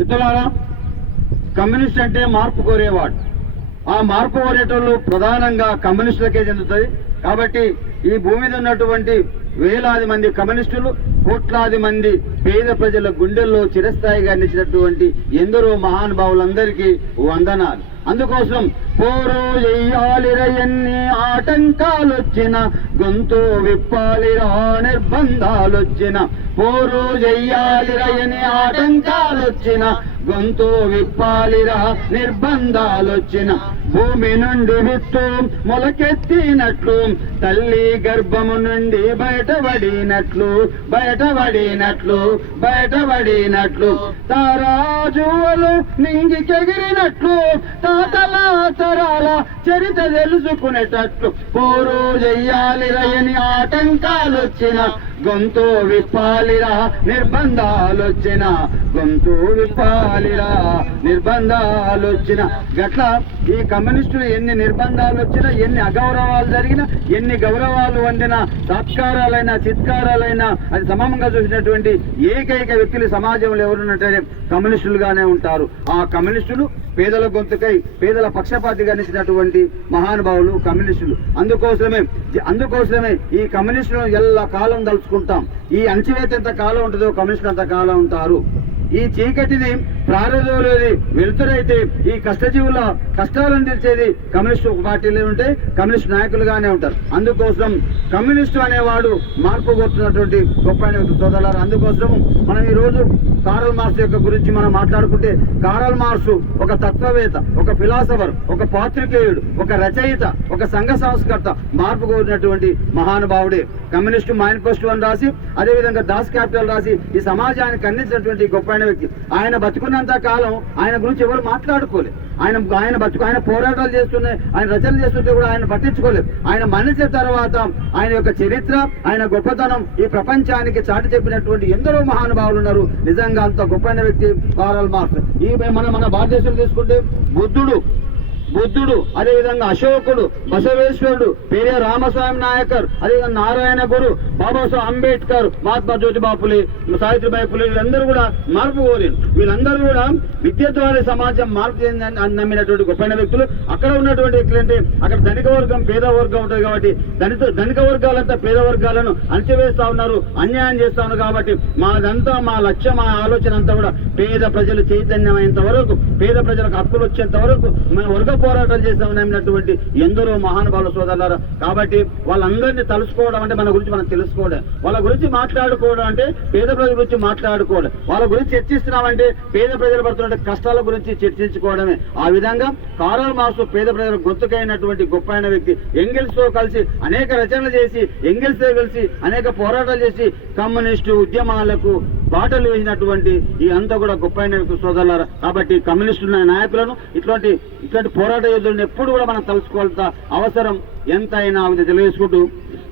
మిత్రులారా, కమ్యూనిస్ట్ అంటే మార్పు కోరేవాడు. ఆ మార్పు కోరేటోళ్ళు ప్రధానంగా కమ్యూనిస్టులకే చెందుతుంది. కాబట్టి ఈ భూమి మీద ఉన్నటువంటి వేలాది మంది కమ్యూనిస్టులు, కోట్లాది మంది పేద ప్రజల గుండెల్లో చిరస్థాయిగా నిలిచినటువంటి ఎందరో మహానుభావులందరికీ వందనాలు. అందుకోసం పోరు చెయ్యాలిరా ఎన్ని ఆటంకాలొచ్చిన, గొంతు విప్పాలిరా నిర్బంధాలొచ్చిన. పోరు చెయ్యాలిరా ఎన్ని ఆటంకాలొచ్చిన, గొంతు విప్పాలిరా నిర్బంధాలొచ్చిన. భూమి నుండి విత్తు మొలకెత్తినట్లు, తల్లి గర్భము నుండి బయటపడినట్లు తారాజువలు నింగికెగిరినట్లు, తాతల తరాల చరిత్ర తెలుసుకునేటట్లు. పోరు చెయ్యాలిరా ఎన్ని ఆటంకాలొచ్చిన, గొంతు విప్పాలిరా నిర్బంధాలొచ్చిన. గట్ల ఈ కమ్యూనిస్టులు ఎన్ని నిర్బంధాలు వచ్చినా, ఎన్ని అగౌరవాలు జరిగినా, ఎన్ని గౌరవాలు వండినా, సత్కారాలైనా చిత్కారాలైనా అది సమంగా చూసినటువంటి ఏకైక వ్యక్తులు సమాజంలో ఎవరున్నట్టే కమ్యూనిస్టులుగానే ఉంటారు. ఆ కమ్యూనిస్టులు పేదల గొంతుకై పేదల పక్షపాతిగా నిలిచినటువంటి మహానుభావులు కమ్యూనిస్టులు. అందుకోసమే ఈ కమ్యూనిస్టులను ఎల్ల కాలం తలుచుకుంటాం. ఈ అణచివేత ఎంత కాలం ఉంటుందో కమ్యూనిస్టులు అంత కాలం ఉంటారు. ఈ చీకటిని ప్రారంభంలోని వెలుతురైతే ఈ కష్టజీవుల కష్టాలను తెలిసేది కమ్యూనిస్టు పార్టీలు ఉంటే కమ్యూనిస్టు నాయకులుగానే ఉంటారు. అందుకోసం కమ్యూనిస్టు అనేవాడు మార్పు కోరుతున్నటువంటి గొప్ప సోదరులారు. అందుకోసం మనం ఈ రోజు కారల్ మార్క్స్ యొక్క గురించి మనం మాట్లాడుకుంటే, కారల్ మార్క్స్ ఒక తత్వవేత్త, ఒక ఫిలాసఫర్, ఒక పాత్రికేయుడు, ఒక రచయిత, ఒక సంఘ సంస్కర్త, మార్పు కోరినటువంటి మహానుభావుడే. కమ్యూనిస్టు మేనిఫెస్టో అని రాసి, అదేవిధంగా దాస్ క్యాపిటల్ రాసి ఈ సమాజానికి అందించినటువంటి గొప్ప వ్యక్తి. ఆయన బతుకున్నంత కాలం ఆయన గురించి ఎవరు మాట్లాడుకోలేదు. ఆయన పోరాటాలు చేస్తున్నాయి, ఆయన రచనలు చేస్తుంటే కూడా ఆయన పట్టించుకోలేదు. ఆయన మనిషి తర్వాత ఆయన యొక్క చరిత్ర, ఆయన గొప్పతనం ఈ ప్రపంచానికి చాటి చెప్పినటువంటి ఎందరో మహానుభావులు ఉన్నారు. నిజంగా అంత గొప్ప వ్యక్తి కారల్ మార్క్స్. ఈ మన భారతదేశంలో తీసుకుంటే బుద్ధుడు, అదేవిధంగా అశోకుడు, బసవేశ్వరుడు, పెరియార్ రామస్వామి నాయకర్, అదేవిధంగా నారాయణ గురు, బాబాసాహెబ్ అంబేద్కర్, మహాత్మా జ్యోతిబా ఫులే, సావిత్రిబాయి ఫులే, వీళ్ళందరూ కూడా మార్పు కోరారు. వీళ్ళందరూ కూడా విద్య ద్వారా సమాజం మార్పు చెందని నమ్మినటువంటి గొప్ప వ్యక్తులు. అక్కడ ఉన్నటువంటి వ్యక్తులు అంటే అక్కడ ధనిక వర్గం పేద వర్గం ఉంటుంది కాబట్టి ధనిక వర్గాలంతా పేద వర్గాలను అణచివేస్తా ఉన్నారు, అన్యాయం చేస్తా ఉన్నారు. కాబట్టి మా లక్ష్యం, మా ఆలోచన అంతా కూడా పేద ప్రజలు చైతన్యమైనంత వరకు, పేద ప్రజలకు హక్కులు వచ్చేంత వరకు మన వర్గ పోరాటాలు చేస్తామన్నటువంటి ఎందరో మహానుభావుల సోదరులారా. కాబట్టి వాళ్ళందరినీ తలుసుకోవడం అంటే మన గురించి మనం తెలుసుకోవడం, వాళ్ళ గురించి మాట్లాడుకోవడం అంటే పేద ప్రజల గురించి మాట్లాడుకోవడం, వాళ్ళ గురించి చర్చిస్తున్నామంటే పేద ప్రజలు పడుతున్న కష్టాల గురించి చర్చించుకోవడమే. ఆ విధంగా కారల్ మార్క్స్ పేద ప్రజల గొంతుకైనటువంటి గొప్ప వ్యక్తి. ఎంగెల్స్ తో కలిసి అనేక రచనలు చేసి, ఎంగెల్స్ తో కలిసి అనేక పోరాటాలు చేసి కమ్యూనిస్టు ఉద్యమాలకు బాటలు వేసినటువంటి ఈ అంతా కూడా గొప్ప సోదరులారా. కాబట్టి కమ్యూనిస్టు నాయకులను ఇట్లాంటి పోరాట యోధులను ఎప్పుడు కూడా మనం తలుసుకోవాల్సిన అవసరం ఎంతైనా తెలియజేసుకుంటూ,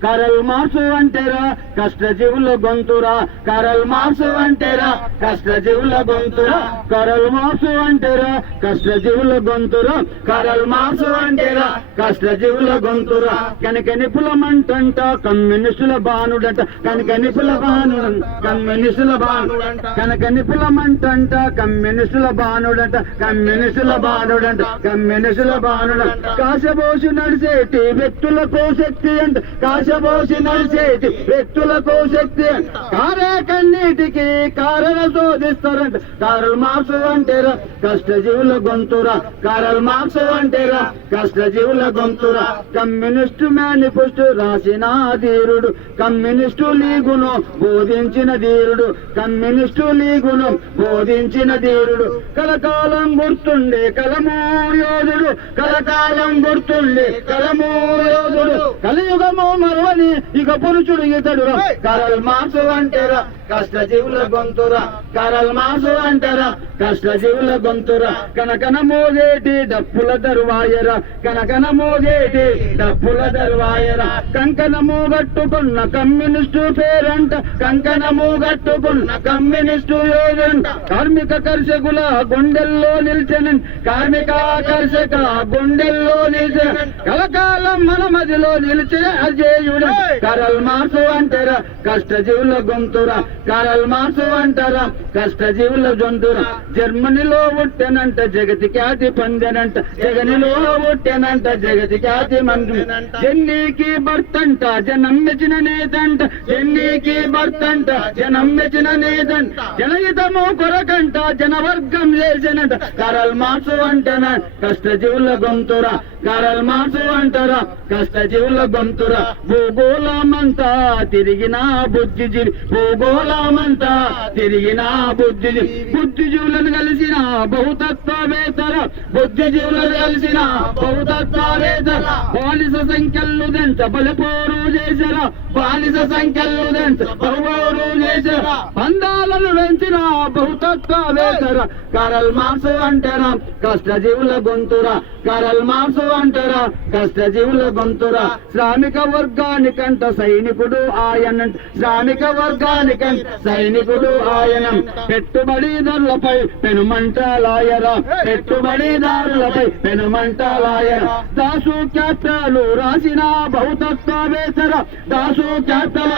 కారల్ మార్క్స్ అంటేరా కష్టజీవుల గొంతురా, కారల్ మార్క్స్ అంటేరా కష్టజీవుల గొంతురా, కారల్ మార్క్స్ అంటేరా కష్టజీవుల గొంతురా, కారల్ మార్క్స్ అంటేరా కష్టజీవుల గొంతురా. కనుక నిపులమంటంట కమ్యూనిస్టుల బాణుడంట, కనుక నిపుల బాణుడంట కమ్యూనిస్టుల బాణుడంట, కనుక నిపులమంటంట కమ్యూనిస్టుల బాణుడంట, కమ్యూనిస్టుల బాణుడంట, కమ్యూనిస్టుల బాణుడంట. కాశబోసి నడిచేటి వ్యక్తులకు శక్తి అంట, కాశబోసి నడిచేటి వ్యక్తులకు శక్తి అంట, కారే కన్నీటికి కారణ శోధిస్తారంట. కారల్ మార్క్స్ అంటేరా కష్టజీవుల గొంతురా, కారల్ మార్క్స్ అంటేరా కష్టజీవుల గొంతురా. కమ్యూనిస్టు మేనిఫెస్టో రాసిన ధీరుడు, కమ్యూనిస్టు లీగును బోధించిన ధీరుడు, కమ్యూనిస్టు లీగును బోధించిన ధీరుడు. కలకాలం గుర్తుండే కలమూరు యోధుడు, కలకాలం గుర్తుండే కలమూరు యోధుడు. కలియుగము మరవని ఇక పురుషుడు ఇతడు. కారల్ మార్క్స్ అంటేరా కష్టజీవుల గొంతురా, కారల్ మార్క్స్ అంటారా కష్టజీవుల గొంతురా. కనకన మోగేటి డప్పుల దర్వాయరా, కనకన మోగేటి డప్పుల దర్వాయరా. కంకణము గట్టుకున్న కమ్యూనిస్టు పేరంట, కంకణము గట్టుకున్న కమ్యూనిస్టు యోధంట. కార్మిక కర్షకుల గుండెల్లో నిల్చనంట, కార్మిక కర్షక గుండెల్లో నిల్చనంట. కలకాలం మన మదిలో నిలిచిన అజేయుడు. కారల్ మార్క్స్ అంటారా కష్టజీవుల గొంతురా, కారల్ మార్క్స్ అంటారా కష్టజీవుల జంతురా జర్మనీలో పుట్టెనంట జగతి ఖ్యాతి పొందెనంట జగనిలో పుట్టెనంట జగతి ఖ్యాతి మంత్రంట జెన్నీకి భర్తంట జనం మెచ్చిన నేతంట జెన్నీకి భర్తంట జనం మెచ్చిన నేతంట జనహితము కొరకంట జనవర్గం చేసినంట కారల్ మార్క్స్ అంటారా కష్టజీవుల గొంతురా కారల్ మార్క్స్ అంటారా కష్టజీవుల గొంతురా భూగోళమంతా తిరిగిన బుద్ధిజీవి భూగోళమంతా తిరిగిన బుద్ధిజీవులను కలిసిన బహుతత్వవేత్తర బుద్ధిజీవులను కలిసిన బహుతత్వవేత్తర బాలిస సంఖ్యలు దెంత బలిపోరు చేశారా బాలిస సంఖ్యలు దెంత బహుపోరు చేశారా పందాలను పెంచిన బహుతత్వవేత్తర కారల్ మార్క్స్ అంటారా కష్టజీవుల గొంతురా కారల్ మార్క్స్ అంటారా కష్టజీవుల గొంతురా శ్రామిక వర్గానికంట సైనికుడు ఆయన శ్రామిక వర్గానికంట సైనికుడు ఆయన పెట్టుబడిదారులపై పెనుమంటలాయరా పెట్టుబడిదారులపై పెనుమంటలాయరా దాసు క్యాప్టలు రాసిన బహుతత్వవేత్తర దాసు క్యాప్టలు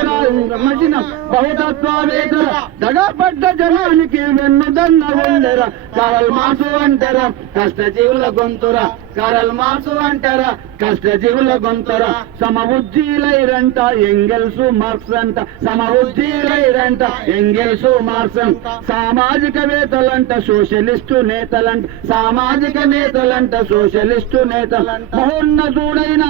రాసిన బహుతత్వవేత్తర దగపడ్డ జనానికి వెన్నుదన్న ఉండరా కారల్ మార్క్స్ అంటారా కష్టజీవుల గొంతురా కారల్ మార్క్స్ అంటారా కష్టజీవుల గొంతురా సమబుద్ధిలైరంట ఎంగెల్సు మార్క్స్ అంట సమబుద్ధిలైరంట ఎంగెల్సు మార్క్స్ అంట సామాజికవేత్తలంట సోషలిస్టు నేతలంట సామాజిక నేతలంట సోషలిస్టు నేతలంట మహోన్నతుడైన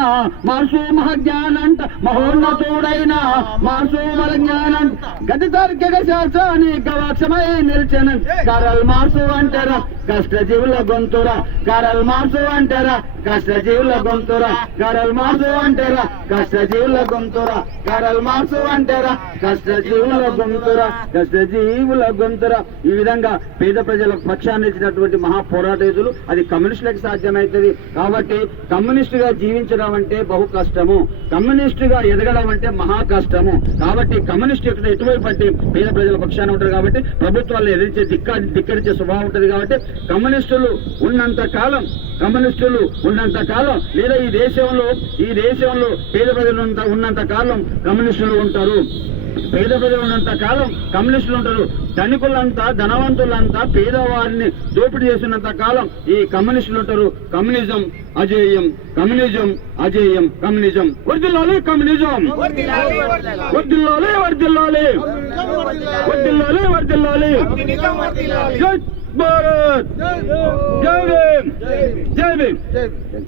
మార్క్సు మహాజ్ఞానంట మహోన్నతుడైన మార్క్సు మహాజ్ఞానంట గతి తార్కిక శాస్త్రాన్ని గవాక్షమై నిల్చనంట కారల్ మార్క్స్ అంటారా కష్టజీవుల గొంతురా కారల్ మార్క్స్ అంటారా కష్టజీవుల గొంతురా కారల్ మార్క్స్ అంటారా కష్టజీవుల గొంతురా కారల్ మార్క్స్ అంటారా కష్టజీవుల గొంతురా కష్టజీవుల గొంతురా ఈ విధంగా పేద ప్రజల పక్షాన్ని ఇచ్చినటువంటి మహా పోరాటేతులు అది కమ్యూనిస్టులకు సాధ్యమవుతుంది కాబట్టి కమ్యూనిస్టుగా జీవించడం అంటే బహు కష్టము కమ్యూనిస్టుగా ఎదగడం అంటే మహా కష్టము కాబట్టి కమ్యూనిస్ట్ ఎటువైపు అంటే పేద ప్రజల పక్షాన్ని ఉంటారు కాబట్టి ప్రభుత్వాలను ఎదిరించే ధిక్కరించే స్వభావం ఉంటుంది కాబట్టి కమ్యూనిస్టులు ఉన్నంత కాలం లేదా ఈ దేశంలో పేద ప్రజలు ఉన్నంత కాలం కమ్యూనిస్టులు ఉంటారు పేద ప్రజలు ఉన్నంత కాలం కమ్యూనిస్టులు ఉంటారు ధనికులంతా ధనవంతులంతా పేదవారిని దోపిడీ చేసినంత కాలం ఈ కమ్యూనిస్టులు ఉంటారు కమ్యూనిజం అజేయం కమ్యూనిజం అజేయం కమ్యూనిజం వర్ధిల్లాలి కమ్యూనిజం వర్ధిల్లాలి వర్ధిల్లాలి వర్ధిల్లాలి వర్ధిల్లాలి జై భారత్ జై భీమ్ జై భీమ్